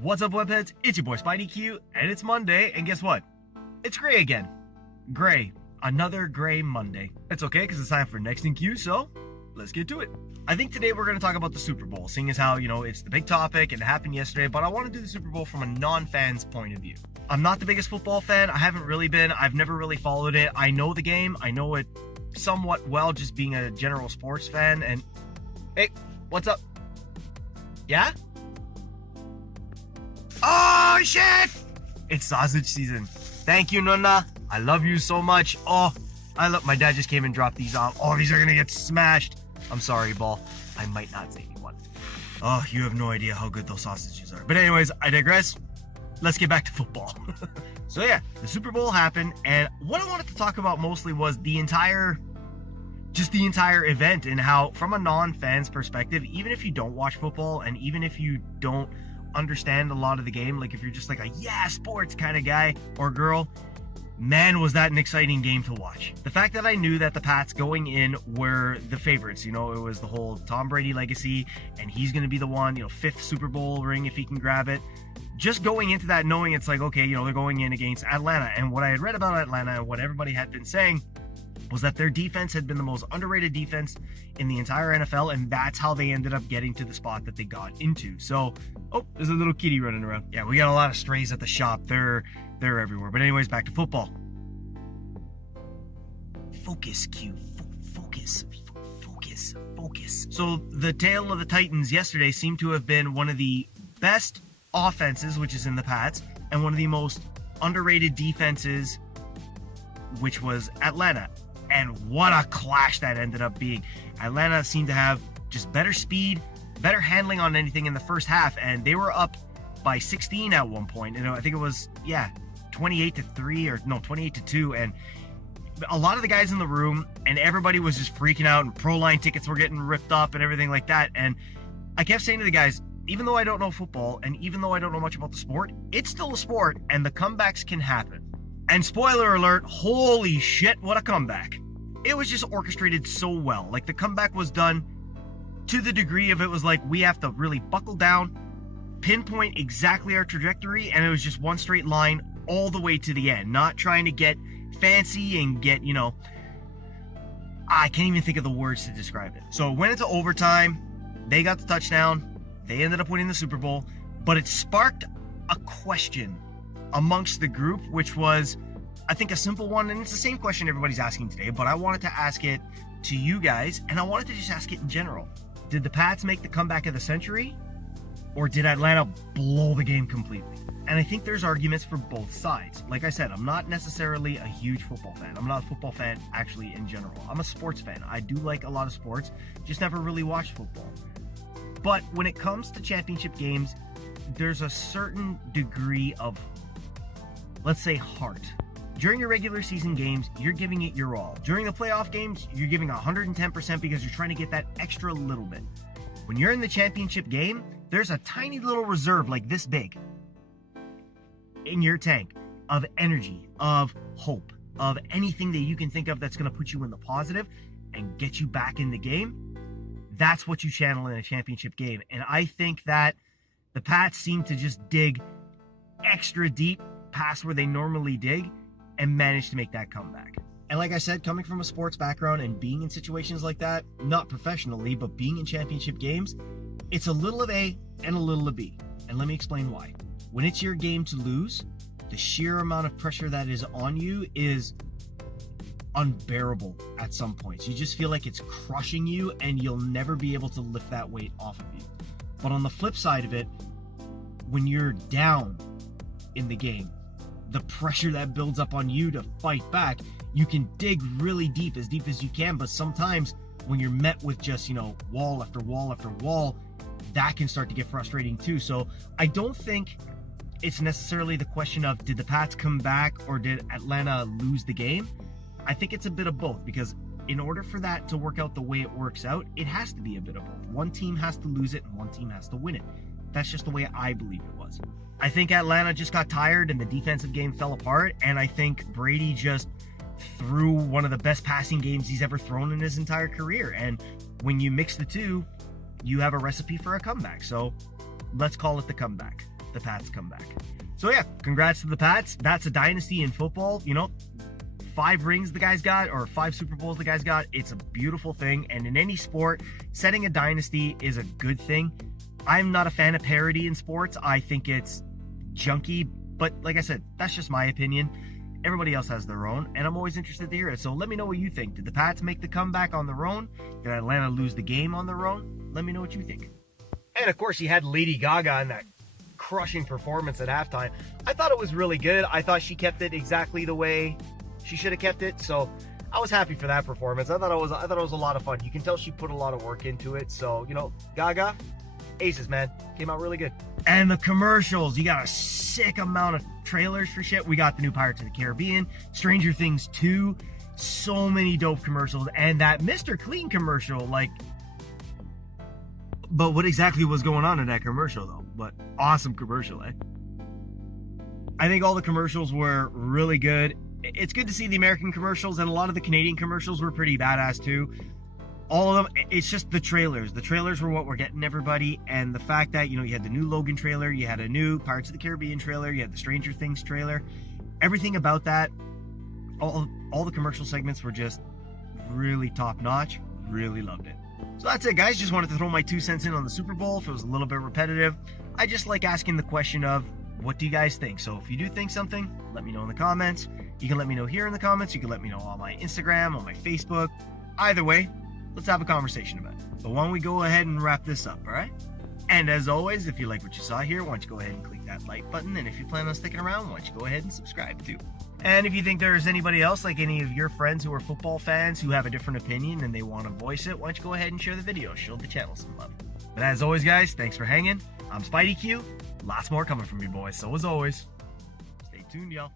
What's up, webheads? It's your boy SpideyQueue, and it's Monday, and guess what? It's gray again. Gray. Another gray Monday. It's okay, because it's time for Next in Queue, so let's get to it. I think today we're going to talk about the Super Bowl, seeing as how, it's the big topic and it happened yesterday, but I want to do the Super Bowl from a non-fan's point of view. I'm not the biggest football fan. I haven't really been. I've never really followed it. I know the game. I know it somewhat well, just being a general sports fan, and hey, what's up? Yeah? Oh, shit! It's sausage season. Thank you, Nonna. I love you so much. Oh, my dad just came and dropped these off. Oh, these are gonna get smashed. I'm sorry, Ball. I might not say anyone. Oh, you have no idea how good those sausages are. But anyways, I digress. Let's get back to football. So yeah, the Super Bowl happened, and what I wanted to talk about mostly was the entire event, and how, from a non-fan's perspective, even if you don't watch football, and even if you don't understand a lot of the game, like if you're just like a sports kind of guy or girl, man, was that an exciting game to watch. The fact that I knew that the Pats going in were the favorites, it was the whole Tom Brady legacy, and he's going to be the one, 5th Super Bowl ring if he can grab it. Just going into that knowing it's like, okay, they're going in against Atlanta, and what I had read about Atlanta and what everybody had been saying was that their defense had been the most underrated defense in the entire NFL, and that's how they ended up getting to the spot that they got into. So, oh, there's a little kitty running around. Yeah, we got a lot of strays at the shop. They're everywhere. But anyways, back to football. Focus, Q. Focus. So the tale of the Titans yesterday seemed to have been one of the best offenses, which is in the Pats, and one of the most underrated defenses, which was Atlanta. And what a clash that ended up being. Atlanta seemed to have just better speed, better handling on anything in the first half, and they were up by 16 at one point. I think it was 28-3 or no, 28-2, and a lot of the guys in the room and everybody was just freaking out, and pro line tickets were getting ripped up and everything like that. And I kept saying to the guys, even though I don't know football and even though I don't know much about the sport, it's still a sport, and the comebacks can happen. And spoiler alert, holy shit, what a comeback. It was just orchestrated so well. Like, the comeback was done to the degree of, it was like, we have to really buckle down, pinpoint exactly our trajectory, and it was just one straight line all the way to the end. Not trying to get fancy and get, I can't even think of the words to describe it. So it went into overtime. They got the touchdown. They ended up winning the Super Bowl. But it sparked a question amongst the group, which was, I think, a simple one, and it's the same question everybody's asking today, but I wanted to ask it to you guys, and I wanted to just ask it in general. Did the Pats make the comeback of the century, or did Atlanta blow the game completely? And I think there's arguments for both sides. Like I said, I'm not necessarily a huge football fan. I'm not a football fan, actually, in general. I'm a sports fan. I do like a lot of sports, just never really watched football. But when it comes to championship games, there's a certain degree of, let's say, heart. During your regular season games, you're giving it your all. During the playoff games, you're giving 110% because you're trying to get that extra little bit. When you're in the championship game, there's a tiny little reserve like this big in your tank of energy, of hope, of anything that you can think of that's going to put you in the positive and get you back in the game. That's what you channel in a championship game. And I think that the Pats seem to just dig extra deep past where they normally dig and manage to make that comeback. And like I said, coming from a sports background and being in situations like that, not professionally, but being in championship games, it's a little of A and a little of B. And let me explain why. When it's your game to lose, the sheer amount of pressure that is on you is unbearable at some points. You just feel like it's crushing you, and you'll never be able to lift that weight off of you. But on the flip side of it, when you're down in the game, the pressure that builds up on you to fight back, you can dig really deep as you can, but sometimes when you're met with just, wall after wall after wall, that can start to get frustrating too. So I don't think it's necessarily the question of, did the Pats come back or did Atlanta lose the game? I think it's a bit of both, because in order for that to work out the way it works out, it has to be a bit of both. One team has to lose it and one team has to win it. That's just the way I believe it was. I think Atlanta just got tired and the defensive game fell apart, and I think Brady just threw one of the best passing games he's ever thrown in his entire career. And when you mix the two, you have a recipe for a comeback. So let's call it the comeback. the Pats come back. So yeah, congrats to the Pats. That's a dynasty in football. You know, 5 rings the guy's got, or 5 Super Bowls the guy's got. It's a beautiful thing. And in any sport, setting a dynasty is a good thing. I'm not a fan of parity in sports. I think it's junky, but like I said, that's just my opinion. Everybody else has their own, and I'm always interested to hear it. So let me know what you think. Did the Pats make the comeback on their own? Did Atlanta lose the game on their own? Let me know what you think. And of course, you had Lady Gaga in that crushing performance at halftime. I thought it was really good. I thought she kept it exactly the way she should have kept it. So I was happy for that performance. I thought it was a lot of fun. You can tell she put a lot of work into it. So, you know, Gaga, aces, man. Came out really good. And the commercials, you got a sick amount of trailers for shit. We got the new Pirates of the Caribbean, Stranger Things 2, so many dope commercials, and that Mr. Clean commercial, like, but what exactly was going on in that commercial though? But awesome commercial, eh? I think all the commercials were really good. It's good to see the American commercials, and a lot of the Canadian commercials were pretty badass too. All of them, it's just the trailers. The trailers were what we're getting everybody, and the fact that, you know, you had the new Logan trailer, you had a new Pirates of the Caribbean trailer, you had the Stranger Things trailer. Everything about that, all the commercial segments were just really top notch. Really loved it. So that's it, guys. Just wanted to throw my 2 cents in on the Super Bowl. If it was a little bit repetitive, I just like asking the question of, what do you guys think? So if you do think something, let me know in the comments. You can let me know here in the comments. You can let me know on my Instagram, on my Facebook. Either way, let's have a conversation about it. But why don't we go ahead and wrap this up, all right? And as always, if you like what you saw here, why don't you go ahead and click that like button. And if you plan on sticking around, why don't you go ahead and subscribe too. And if you think there's anybody else, like any of your friends who are football fans who have a different opinion and they want to voice it, why don't you go ahead and share the video, show the channel some love. But as always, guys, thanks for hanging. I'm SpideyQueue. Lots more coming from you boys. So as always, stay tuned, y'all.